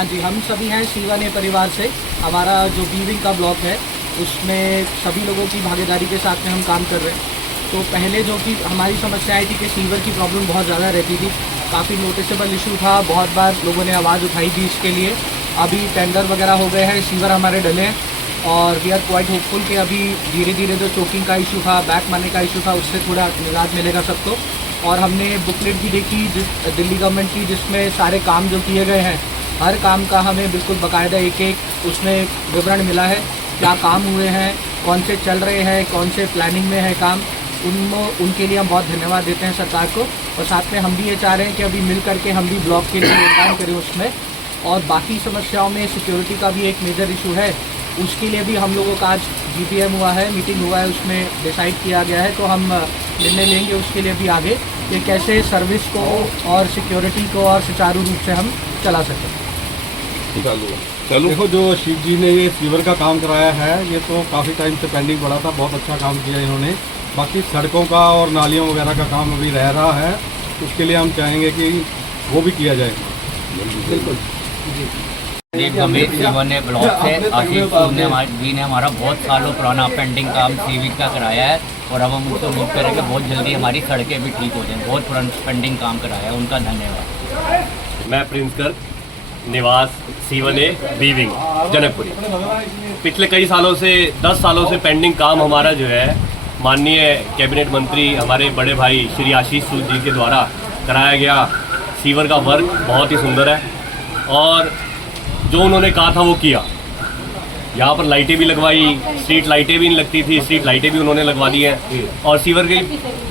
हाँ जी, हम सभी हैं सीवन परिवार से। हमारा जो वीविंग का ब्लॉक है उसमें सभी लोगों की भागीदारी के साथ में हम काम कर रहे हैं। तो पहले जो कि हमारी समस्या आई थी कि सीवर की प्रॉब्लम बहुत ज़्यादा रहती थी, काफ़ी नोटिसेबल इशू था, बहुत बार लोगों ने आवाज़ उठाई थी इसके लिए। अभी टेंडर वगैरह हो गए हैं, सीवर हमारे डले हैं और वी आर क्वाइट होपफुल कि अभी धीरे धीरे जो चोकिंग का इशू था, बैक मारने का इशू था, उससे थोड़ा निजात मिलेगा सबको। और हमने बुकलेट भी देखी दिल्ली गवर्नमेंट की, जिसमें सारे काम जो किए गए हैं, हर काम का हमें बिल्कुल बाकायदा एक एक उसमें विवरण मिला है, क्या काम हुए हैं, कौन से चल रहे हैं, कौन से प्लानिंग में है काम। उनके लिए हम बहुत धन्यवाद देते हैं सरकार को। और साथ में हम भी ये चाह रहे हैं कि अभी मिल करके हम भी ब्लॉक के लिए योगदान करें उसमें। और बाकी समस्याओं में सिक्योरिटी का भी एक मेजर इशू है, उसके लिए भी हम लोगों का आज GPM हुआ है, मीटिंग हुआ है, उसमें डिसाइड किया गया है। तो हम निर्णय लेंगे उसके लिए भी आगे कि कैसे सर्विस को और सिक्योरिटी को और सुचारू रूप से हम चला सकें। चलो देखो, जो शिव जी ने ये सीवर का काम कराया है, ये तो काफ़ी टाइम से पेंडिंग पड़ा था, बहुत अच्छा काम किया इन्होंने। बाकी सड़कों का और नालियों वगैरह का काम अभी रह रहा है, उसके लिए हम चाहेंगे कि वो भी किया जाए। बिल्कुल जी। गंभीर सीवन ब्लॉक से आशीष जी ने हमारा बहुत सालों पुराना पेंडिंग काम सीवेज का कराया है और अब हम उससे उम्मीद करें कि बहुत जल्दी हमारी सड़कें भी ठीक हो जाएं। बहुत पुराना पेंडिंग काम कराया है, उनका धन्यवाद। मैं प्रिंस गर्ग, निवास सीवन वीविंग जनकपुरी। पिछले कई सालों से 10 सालों से पेंडिंग काम हमारा जो है माननीय कैबिनेट मंत्री हमारे बड़े भाई श्री आशीष सूद जी के द्वारा कराया गया सीवर का वर्क बहुत ही सुंदर है और जो उन्होंने कहा था वो किया। यहाँ पर लाइटें भी लगवाई, स्ट्रीट लाइटें भी नहीं लगती थी, स्ट्रीट लाइटें भी उन्होंने लगवा दी हैं और सीवर के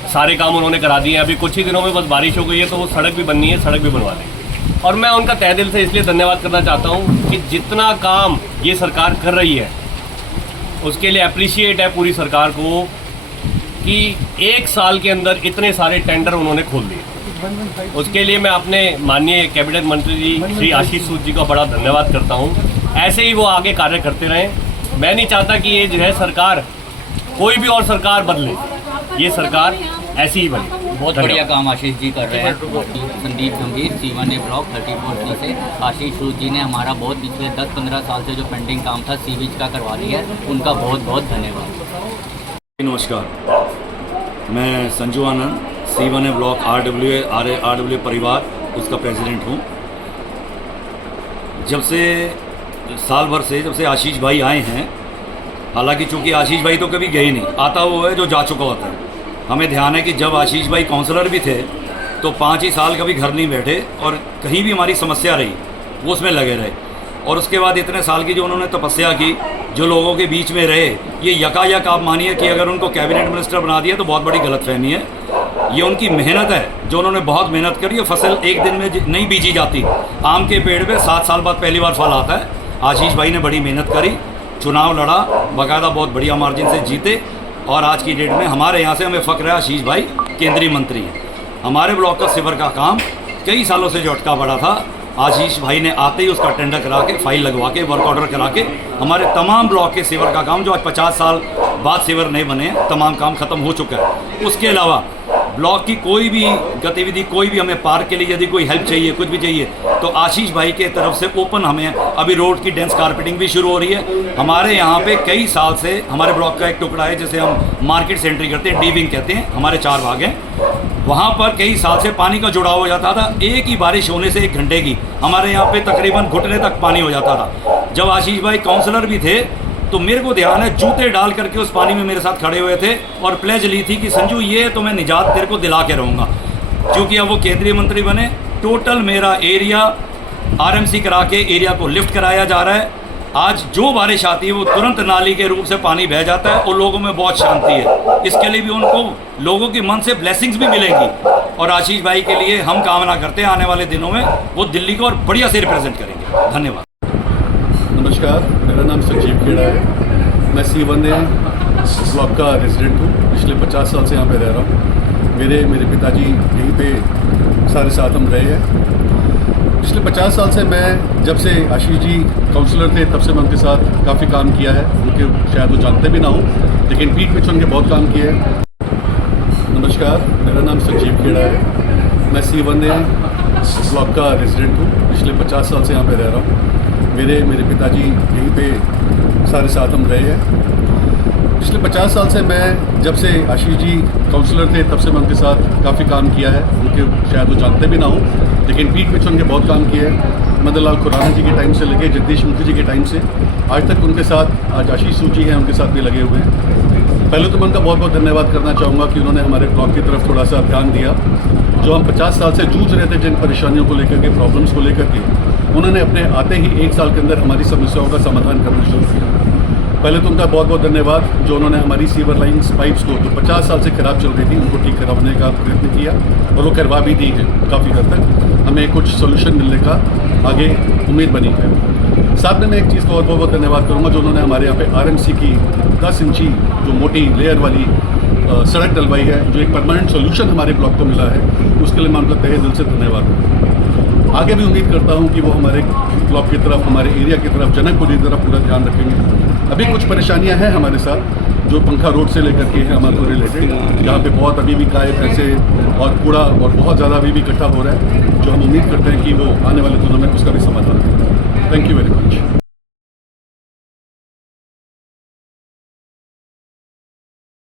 सारे काम उन्होंने करा दिए हैं। अभी कुछ ही दिनों में बस बारिश हो गई है तो वो सड़क भी बननी है, सड़क भी बनवा देंगे। और मैं उनका तहे दिल से इसलिए धन्यवाद करना चाहता हूँ कि जितना काम ये सरकार कर रही है उसके लिए अप्रिशिएट है पूरी सरकार को कि 1 साल के अंदर इतने सारे टेंडर उन्होंने खोल दिए। उसके लिए मैं अपने माननीय कैबिनेट मंत्री जी श्री आशीष सूद जी का बड़ा धन्यवाद करता हूँ। ऐसे ही वो आगे कार्य करते रहें। मैं नहीं चाहता कि ये जो है सरकार कोई भी और सरकार बदले, ये सरकार ऐसी ही बने। बहुत बढ़िया काम आशीष जी कर रहे हैं। संदीप गंभीर, सीवन ब्लॉक 34C से। आशीष सूद जी ने हमारा बहुत पिछले 10-15 साल से जो पेंडिंग काम था सीवेज का करवा दिया है, उनका बहुत बहुत धन्यवाद। नमस्कार, मैं संजू आनंद, सीवन ब्लॉक RWA परिवार उसका प्रेसिडेंट हूँ। जब से आशीष भाई आए हैं, हालांकि चूँकि आशीष भाई तो कभी गए नहीं, आता वो है जो जा चुका होता है। हमें ध्यान है कि जब आशीष भाई काउंसलर भी थे तो 5 ही साल कभी घर नहीं बैठे और कहीं भी हमारी समस्या रही वो उसमें लगे रहे। और उसके बाद इतने साल की जो उन्होंने तपस्या की, जो लोगों के बीच में रहे, ये यकायक आप मानिए कि अगर उनको कैबिनेट मिनिस्टर बना दिया तो बहुत बड़ी गलतफहमी है। ये उनकी मेहनत है, जो उन्होंने बहुत मेहनत करी है। फसल एक दिन में नहीं बीजी जाती, आम के पेड़ पे 7 साल बाद पहली बार फल आता है। आशीष भाई ने बड़ी मेहनत करी, चुनाव लड़ा, बाकायदा बहुत बढ़िया मार्जिन से जीते और आज की डेट में हमारे यहाँ से हमें फ़ख्र है, आशीष भाई केंद्रीय मंत्री हैं। हमारे ब्लॉक का सीवर का काम कई सालों से जो अटका पड़ा था, आशीष भाई ने आते ही उसका टेंडर करा के, फाइल लगवा के, वर्क ऑर्डर करा के हमारे तमाम ब्लॉक के सीवर का काम, जो आज 50 साल बाद सीवर नहीं बने, तमाम काम ख़त्म हो चुका है। उसके अलावा ब्लॉक की कोई भी गतिविधि, कोई भी हमें पार्क के लिए यदि कोई हेल्प चाहिए, कुछ भी चाहिए, तो आशीष भाई के तरफ से ओपन हमें अभी रोड की डेंस कारपेटिंग भी शुरू हो रही है। हमारे यहाँ पे कई साल से हमारे ब्लॉक का एक टुकड़ा है जिसे हम मार्केट से एंट्री करते हैं, डी-विंग कहते हैं, हमारे 4 भाग हैं। वहाँ पर कई साल से पानी का जुड़ाव हो जाता था। एक ही बारिश होने से 1 घंटे की हमारे यहाँ पे तकरीबन घुटने तक पानी हो जाता था। जब आशीष भाई काउंसलर भी थे तो मेरे को ध्यान है, जूते डाल करके उस पानी में मेरे साथ खड़े हुए थे और प्लेज ली थी कि संजू ये तो मैं निजात तेरे को दिला के रहूँगा। क्योंकि अब वो केंद्रीय मंत्री बने, टोटल मेरा एरिया RMC करा के एरिया को लिफ्ट कराया जा रहा है। आज जो बारिश आती है वो तुरंत नाली के रूप से पानी बह जाता है और लोगों में बहुत शांति है। इसके लिए भी उनको लोगों के मन से ब्लेसिंग्स भी मिलेंगी और आशीष भाई के लिए हम कामना करते हैं आने वाले दिनों में वो दिल्ली को और बढ़िया से रिप्रेजेंट करेंगे। धन्यवाद। नमस्कार, मेरा नाम संजीव खेड़ा है। मैं सीवन ब्लॉक का रेजिडेंट हूँ। पिछले 50 साल से यहाँ पे रह रहा हूँ। मेरे पिताजी यहीं पे सारे साथ हम रहे हैं। पिछले 50 साल से मैं, जब से आशीष जी काउंसलर थे तब से मैं उनके साथ काफ़ी काम किया है। उनके शायद वो जानते भी ना हो, लेकिन पीठ पीछे उनके बहुत काम किए हैं। नमस्कार, मेरा नाम संजीव खेड़ा है। मैं सीवन ब्लॉक का रेजिडेंट हूँ। पिछले 50 साल से यहाँ पे रह रहा हूँ। मेरे पिताजी यहीं पे सारे साथ हम रहे हैं। पिछले 50 साल से मैं, जब से आशीष जी काउंसलर थे, तब से मैं उनके साथ काफ़ी काम किया है। उनके शायद वो जानते भी ना हो, लेकिन पीठ पीछे उनके बहुत काम किए हैं। मदन लाल खुराना जी के टाइम से लेके जगदीश मुखी जी के टाइम से आज तक उनके साथ, आज आशीष सूची हैं, उनके साथ भी लगे हुए हैं। पहले तो मैं उनका बहुत बहुत धन्यवाद करना चाहूँगा कि उन्होंने हमारे ब्लॉक की तरफ थोड़ा सा ध्यान दिया। जो हम 50 साल से जूझ रहे थे जिन परेशानियों को लेकर के, प्रॉब्लम्स को लेकर के, उन्होंने अपने आते ही 1 साल के अंदर हमारी समस्याओं का समाधान करना शुरू किया। पहले तो उनका बहुत बहुत धन्यवाद जो उन्होंने हमारी सीवर लाइन्स पाइप्स को, जो 50 साल से ख़राब चल रही थी, उनको ठीक करवाने का प्रयत्न किया और वो करवा भी दी है। काफ़ी हद तक हमें कुछ सोल्यूशन मिलने का आगे उम्मीद बनी है। साथ में मैं एक चीज़ को और बहुत बहुत धन्यवाद करूँगा जो उन्होंने हमारे यहाँ पे RMC की 10 इंची जो मोटी लेयर वाली सड़क डलवाई है, जो एक परमानेंट सोल्यूशन हमारे ब्लॉक को मिला है, उसके लिए मैं उनका तहे दिल से धन्यवाद करूँगा। आगे भी उम्मीद करता हूँ कि वो हमारे ब्लॉक की तरफ, हमारे एरिया की तरफ, जनकपुरी की तरफ पूरा ध्यान रखेंगे। अभी कुछ परेशानियां हैं हमारे साथ जो पंखा रोड से लेकर के हैं हमारे को रिलेटेड, जहाँ पे बहुत अभी भी काय पैसे और कूड़ा और बहुत ज़्यादा अभी भी इकट्ठा हो रहा है, जो हम उम्मीद करते हैं कि वो आने वाले दिनों में उसका भी समाधान